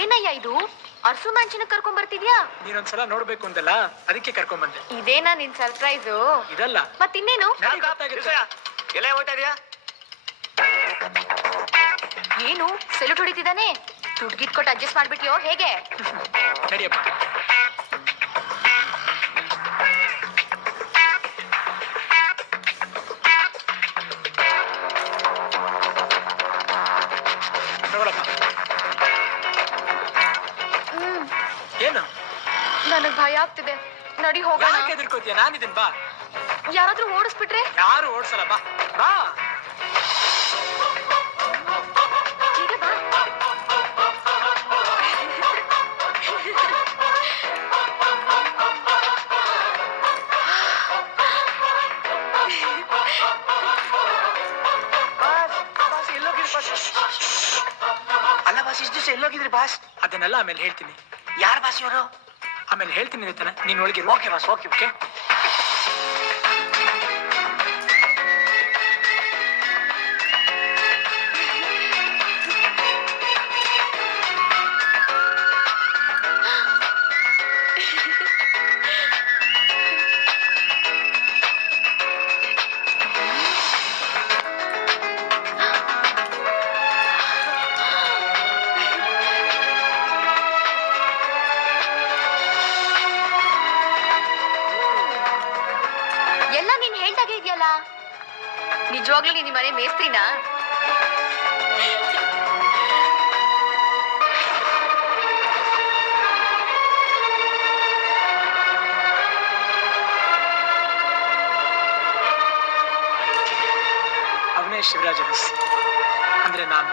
ಏನಯ್ಯ ಇದು? ಅರ್ಸು ಮಾಂಚಿನ ಕರ್ಕೊಂಡ್ ಬರ್ತಿದ್ಯಾ ನೀನೊಂದ್ಸಲ ನೋಡ್ಬೇಕು ಅಂದಲ್ಲ ಅದಕ್ಕೆ ಕರ್ಕೊಂಡ್ ಬಂದೆ ಇದೇನಾ ನಿನ್ ಸರ್ಪ್ರೈಸು? ಇದಲ್ಲ. ಮತ್ತಿನ್ನೇನು? ಇನ್ನೇನು ಗೊತ್ತಾಗುತ್ತೆ. ಎಲ್ಲೇ ಹೋಗ್ತಾ ಇದೀಯಾ? ಏನು? ಸೆಲ್ಯೂಟ್ ಹೊಡಿತಿದ್ದಾನೆ? ದುಡ್ಗಿದ್ ಕೊಟ್ಟು ಅಡ್ಜಸ್ಟ್ ಮಾಡ್ಬಿಟ್ಯೋ? ಹೇಗೆ? ನಡಿಯಪ್ಪ. ಏನು? ನನಗ್ ಭಯ ಆಗ್ತಿದೆ. ನಡಿ ಹೋಗೋಣ. ಯಾಕೆ ಎದುರ್ಕೋತೀಯ ನಾನಿದ್ದೀನಿ ಬಾ. ಯಾರಾದ್ರೂ ಓಡಿಸ್ಬಿಟ್ರೆ? ಯಾರು ಓಡ್ಸಲ್ಲ ಬಾ. ಬಾ. ಈಗ ಬಾ. ಅಲ್ಲ ಬಾಸ್ ಇಷ್ಟು ದಿವಸ ಎಲ್ಲೋಗಿದ್ರಿ ಬಾಸ್? ಅದನ್ನೆಲ್ಲ ಆಮೇಲೆ ಹೇಳ್ತೀನಿ. ಯಾರ್ ಭಾಷೆಯವರು ಆಮೇಲೆ ಹೇಳ್ತೀನಿ ನಿನ್ನ ನೀನು ಒಳಗೆ ಓಕೆ ಬಾಸ್ ಓಕೆ ಓಕೆ ಎಲ್ಲ ನೀನ್ ಹೇಳ್ದಾಗ ಇದೆಯಲ್ಲ? ನಿಜವಾಗ್ಲೂ ನೀನ್ ಮನೆ ಮೇಸ್ತ್ರಿನಾ? ಅವನೇ ಶಿವರಾಜ ಅಂದ್ರೆ ನಾನು.